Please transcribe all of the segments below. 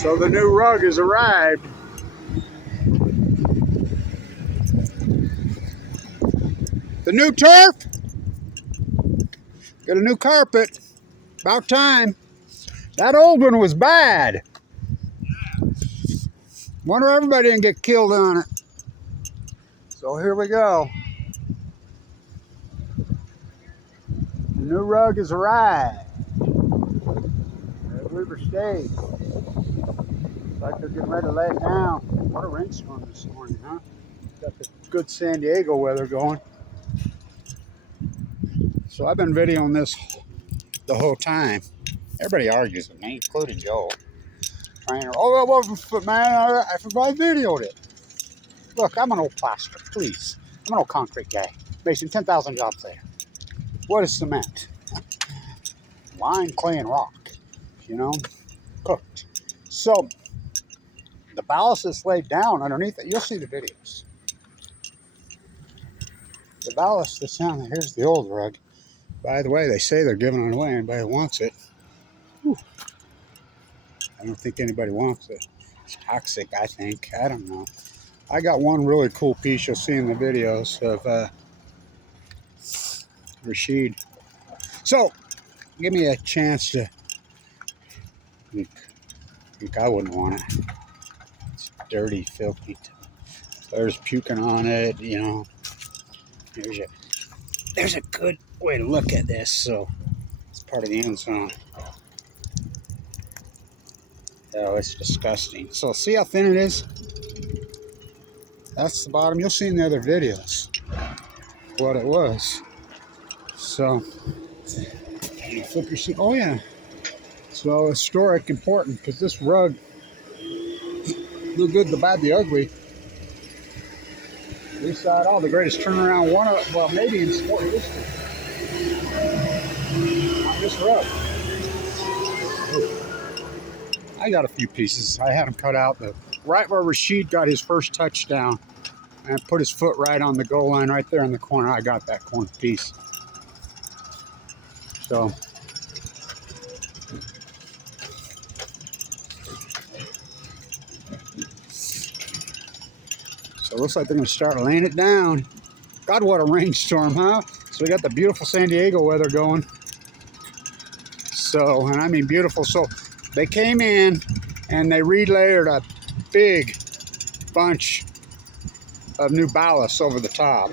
So the new rug has arrived. The new turf. Got a new carpet. About time. That old one was bad. Wonder everybody didn't get killed on it. So here we go. The new rug has arrived. At River State. Looks like they're getting ready to lay it down. What a rainstorm this morning, huh? Got the good San Diego weather going. So I've been videoing this the whole time. Everybody argues with me, including Joe. Trainer. Oh, well, man, I videoed it. Look, I'm an old plaster, please. I'm an old concrete guy. Making 10,000 jobs there. What is cement? Lime, clay, and rock. You know, cooked. So, the ballast is laid down underneath it. You'll see the videos. The ballast is down. Here's the old rug. By the way, they say they're giving it away. Anybody wants it. Whew. I don't think anybody wants it. It's toxic, I think. I don't know. I got one really cool piece you'll see in the videos of Rashid. So, give me a chance to think I wouldn't want it. It's dirty, filthy. There's puking on it, you know. There's a good way to look at this, so it's part of the end zone. Oh, it's disgusting. So see how thin it is? That's the bottom. You'll see in the other videos what it was. So, you flip your seat. Oh yeah. So historic, important, because this rug, the good, the bad, the ugly. We saw it all. The greatest turnaround, one of, well, maybe in sport history. On this rug. I got a few pieces. I had them cut out. Right where Rashid got his first touchdown and put his foot right on the goal line right there in the corner. I got that corner piece. So, it looks like they're going to start laying it down. God, what a rainstorm, huh? So we got the beautiful San Diego weather going. So, and I mean beautiful. So they came in and they relayered a big bunch of new ballast over the top.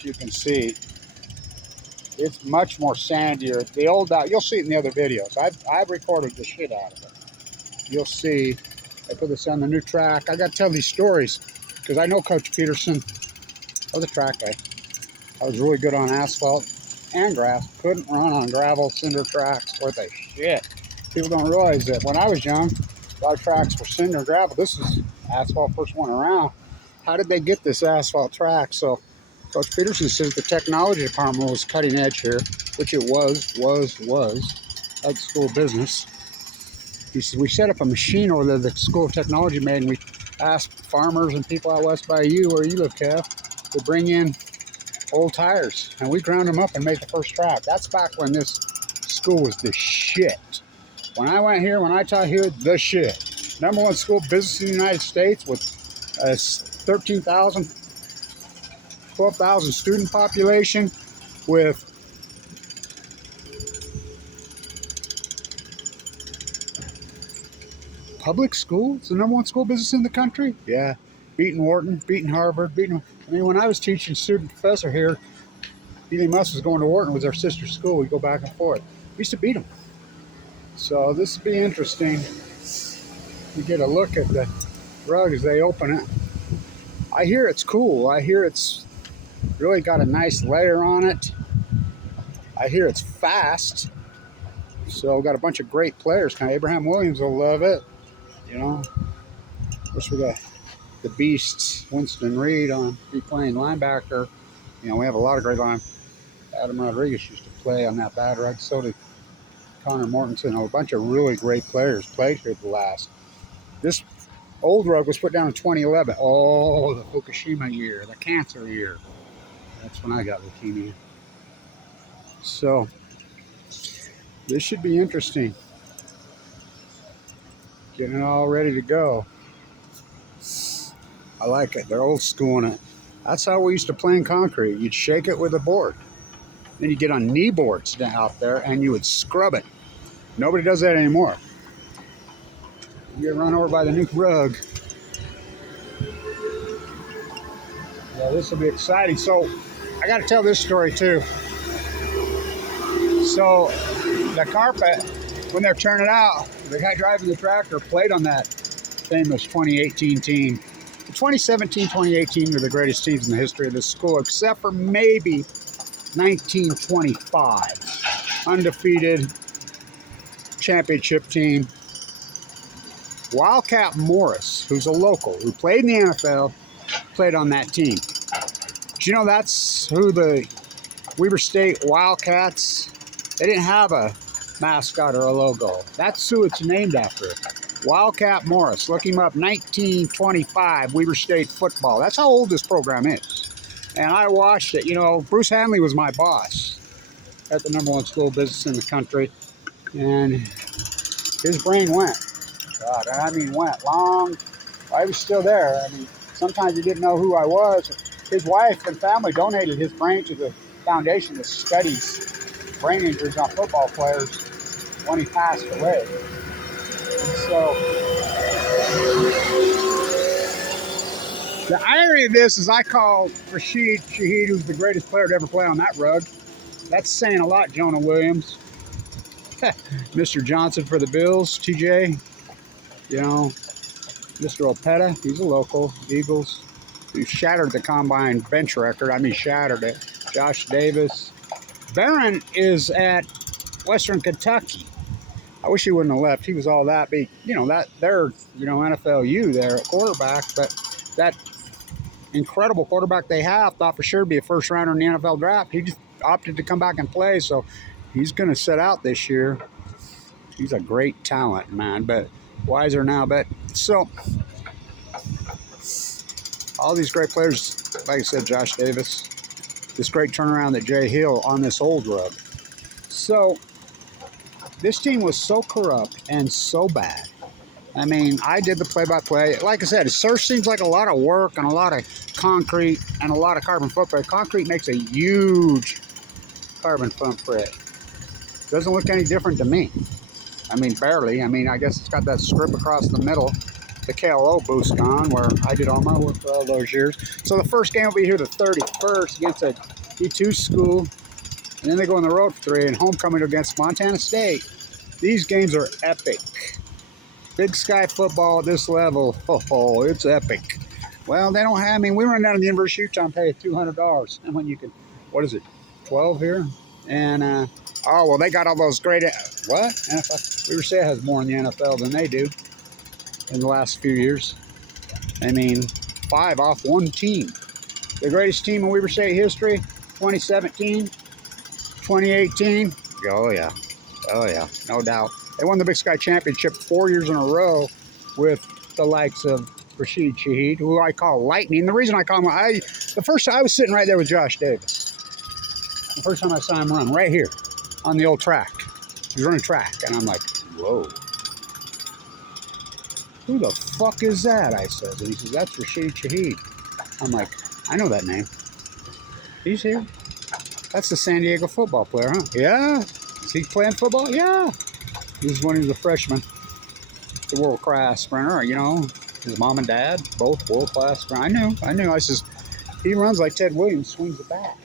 You can see it's much more sandier. The old, you'll see it in the other videos. I've recorded the shit out of it. You'll see. I put this on the new track. I got to tell these stories because I know Coach Peterson. I was a track guy. I was really good on asphalt and grass. Couldn't run on gravel, cinder tracks worth a shit. People don't realize that when I was young, a lot of tracks were cinder gravel. This is asphalt, first one around. How did they get this asphalt track? So Coach Peterson says the technology department was cutting edge here, which it was, like school business. He said, we set up a machine over there that the School of Technology made, and we asked farmers and people out west by you, where you live, Kev, to bring in old tires. And we ground them up and made the first track. That's back when this school was the shit. When I went here, when I taught here, the shit. #1 school business in the United States with a 13,000, 12,000 student population with public school. It's the #1 school business in the country. Yeah, beating Wharton, beating Harvard, beating. I mean, when I was teaching student professor here, Ely Muss was going to Wharton. It was our sister school. We go back and forth. We used to beat them. So this will be interesting. You get a look at the rug as they open it. I hear it's cool. I hear it's really got a nice layer on it. I hear it's fast. So got a bunch of great players. Kind of Abraham Williams will love it. You know, of course we got the beasts, Winston Reed on be playing linebacker. You know, we have a lot of great line. Adam Rodriguez used to play on that bad rug. So did Connor Mortensen. A bunch of really great players played here the last. This old rug was put down in 2011. Oh, the Fukushima year, the cancer year. That's when I got leukemia. So this should be interesting. Getting it all ready to go. I like it. They're old school in it. That's how we used to play in concrete. You'd shake it with a board. Then you get on knee boards out there and you would scrub it. Nobody does that anymore. You get run over by the new rug. Yeah, this will be exciting. So I got to tell this story too. So the carpet, when they're turning out, the guy driving the tractor played on that famous 2018 team. The 2017, 2018 were the greatest teams in the history of this school, except for maybe 1925. Undefeated championship team. Wildcat Morris, who's a local, who played in the NFL, played on that team. Do you know that's who the Weber State Wildcats, they didn't have a mascot or a logo. That's who it's named after. Wildcat Morris. Look him up, 1925, Weber State football. That's how old this program is. And I watched it. You know, Bruce Hanley was my boss at the #1 school of business in the country. And his brain went. God, I mean, went long. I was still there. I mean, sometimes he didn't know who I was. His wife and family donated his brain to the foundation that studies brain injuries on football players when he passed away. And so, the irony of this is I call Rashid Shaheed, who's the greatest player to ever play on that rug. That's saying a lot, Jonah Williams. Mr. Johnson for the Bills, TJ. You know, Mr. Opeta, he's a local, Eagles. He shattered the combine bench record. I mean, shattered it. Josh Davis. Barron is at Western Kentucky. I wish he wouldn't have left. He was all that big. You know, that they're, you know, NFLU there at quarterback, but that incredible quarterback they have thought for sure to be a first rounder in the NFL draft. He just opted to come back and play, so he's going to sit out this year. He's a great talent, man, but wiser now. But so all these great players, like I said, Josh Davis, this great turnaround that Jay Hill on this old rug. So this team was so corrupt and so bad. I mean, I did the play-by-play. Like I said, it sure seems like a lot of work and a lot of concrete and a lot of carbon footprint. Concrete makes a huge carbon footprint. Doesn't look any different to me. I mean, barely. I mean, I guess it's got that strip across the middle, the KLO boost on, where I did all my work for all those years. So the first game will be here the 31st against a D2 school. And then they go on the road for 3 and homecoming against Montana State. These games are epic. Big Sky football at this level, oh, it's epic. Well, they don't have, I mean, we run down to the University of Utah and pay $200. And when you can, what is it, 12 here? And, oh, well, they got all those great, what? NFL? Weber State has more in the NFL than they do in the last few years. I mean, 5 off one team. The greatest team in Weber State history, 2017, 2018. Oh, yeah. Oh, yeah, no doubt. They won the Big Sky Championship 4 years in a row with the likes of Rashid Shaheed, who I call Lightning. The reason I call him, the first time I was sitting right there with Josh Davis. The first time I saw him run, right here on the old track. He was running track, and I'm like, whoa. Who the fuck is that? I said. And he says, that's Rashid Shaheed. I'm like, I know that name. He's here. That's the San Diego football player, huh? Yeah. Is he playing football? Yeah. He's when he was a freshman. The world-class sprinter, you know. His mom and dad, both world-class sprinters. I knew. I says, he runs like Ted Williams, swings the bat.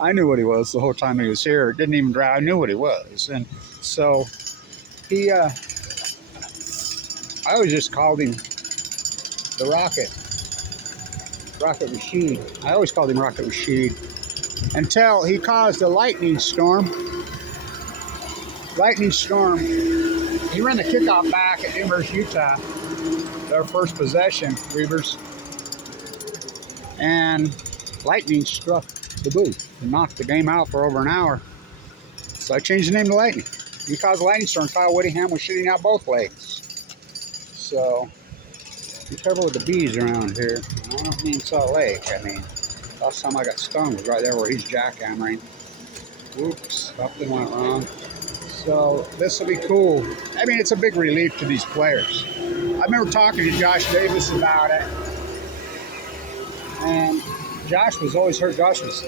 I knew what he was the whole time he was here. Didn't even drive. I knew what he was. And so he, I always just called him the Rocket. Rocket Rashid. I always called him Rocket Rashid. Until he caused a lightning storm. Lightning storm. He ran the kickoff back at University of Utah. Their first possession, Weavers. And lightning struck the booth and knocked the game out for over an hour. So I changed the name to Lightning. He caused a lightning storm. Kyle Whittingham was shooting out both legs. So be careful with the bees around here. I don't mean Salt Lake. I mean, last time I got stung was right there where he's jackhammering. Oops, something went wrong. So this will be cool. I mean, it's a big relief to these players. I remember talking to Josh Davis about it, and Josh was always heard. Josh was,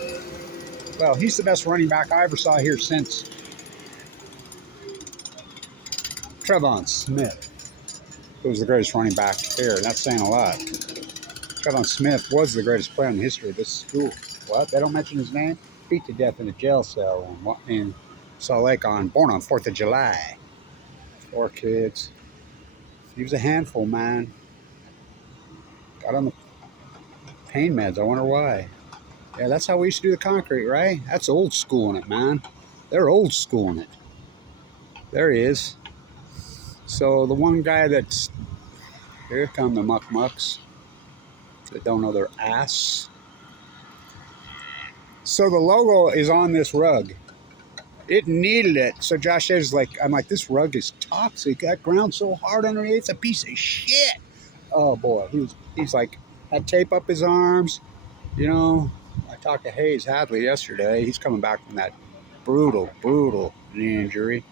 well, he's the best running back I ever saw here since Trevon Smith, who was the greatest running back here, and that's saying a lot. Trevon Smith was the greatest player in the history of this school. What? They don't mention his name? Beat to death in a jail cell in Salt Lake born on 4th of July. 4 kids. He was a handful, man. Got on the pain meds. I wonder why. Yeah, that's how we used to do the concrete, right? That's old school in it, man. They're old school in it. There he is. So the one guy that's... Here come the mucks that don't know their ass. So the logo is on this rug. It needed it. So Josh is like, I'm like, this rug is toxic. That ground so hard underneath. It's a piece of shit. Oh boy, he's like, had tape up his arms. You know, I talked to Hayes Hadley yesterday. He's coming back from that brutal knee injury.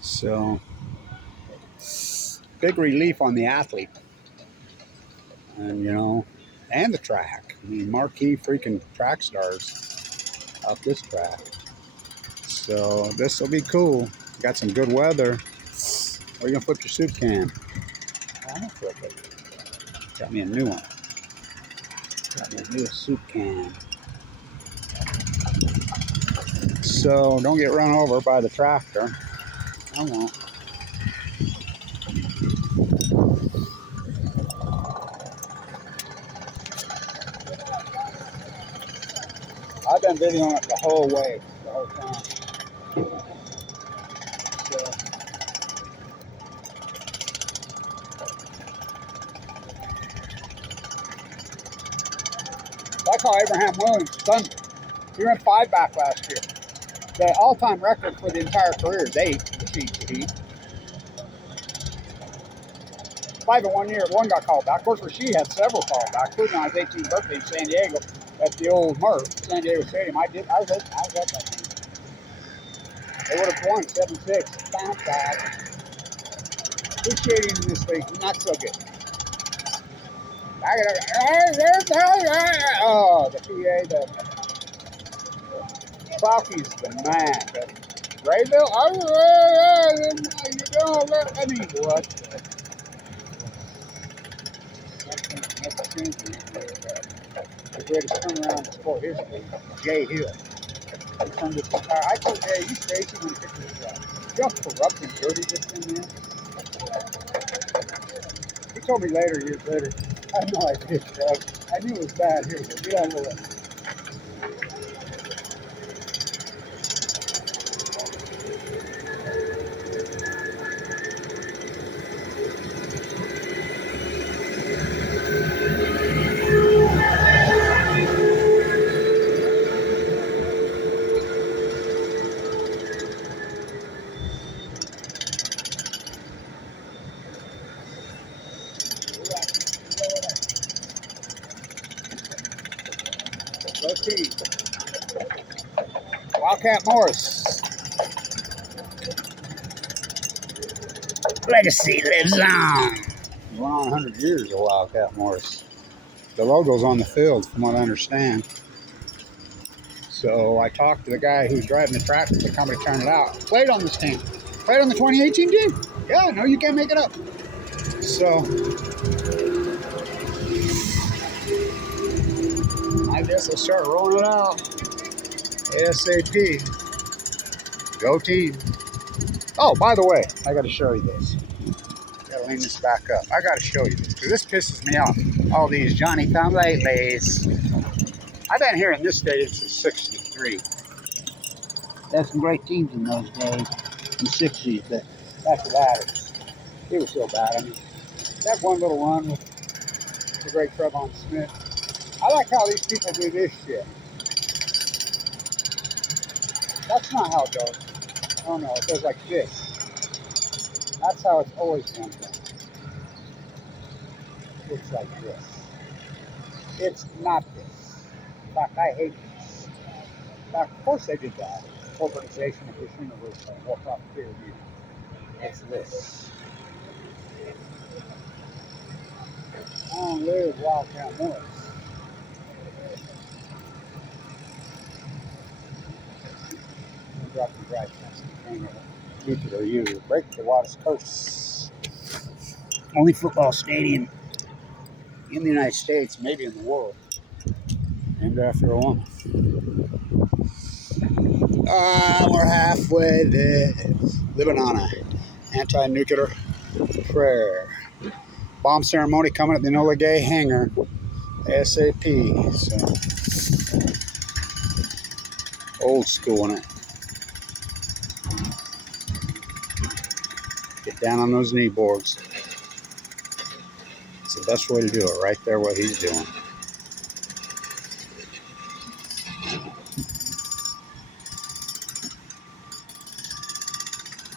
So big relief on the athlete. And you know, and the track. I mean, marquee freaking track stars up this track. So this will be cool. Got some good weather. Or are you gonna flip your soup can? I'm gonna flip it. Got me a new one. Got me a new soup can. So don't get run over by the tractor. I won't. I've been videoing it the whole way, the whole time. So, I call Abraham Williams thunder. He ran 5 back last year. The all-time record for the entire career is 8 Rasheed. 5 in 1 year. 1 got called back. Of course, Rasheed had several called back, including on his 18th birthday in San Diego at the old Murph, San Diego Stadium. I was at that game. They would have won 7-6. Bounce back. Officiating in this league, not so good. Oh, the PA, the Falky's the man. But Rayville, you don't let, I mean, what? The greatest turnaround in sport history, Jay Hill. I told Jay, you crazy when you pick this up. You know how corrupt and dirty this thing is? He told me years later, I had no idea, Doug. I knew it was bad here, but get out of the way. Go team. Wildcat Morris. Legacy lives on. We're on 100 years of Wildcat Morris. The logo's on the field, from what I understand. So I talked to the guy who's driving the tractor, the company turned it out. Played on this team. Played on the 2018 team. Yeah, no, you can't make it up. So I guess I'll start rolling it out. ASAP. Go team. Oh, by the way, I got to show you this. Gotta lean this back up. I gotta show you this because this pisses me off. All these Johnny come latelys. I've been here in this stadium since '63. They had some great teams in those days, in the '60s. But after that, it was so bad. I mean, that one little run with the great Trevon Smith. I like how these people do this shit. That's not how it goes. Oh no, it goes like this. That's how it's always been done. It's like this. It's not this. In fact, I hate this. In fact, of course they did that. corporatization of this universe by Warcraft peer review. It's this. Long live Wildcat Morris. Drop the drive past the hangar. Nuclear user. Break the water's curse. Only football stadium in the United States, maybe in the world, named after a woman. We're halfway there. Living on an anti-nuclear prayer. Bomb ceremony coming at the Enola Gay hangar. ASAP. So old school in it. Get down on those knee boards. It's the best way to do it. Right there, what he's doing.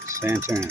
Stay tuned.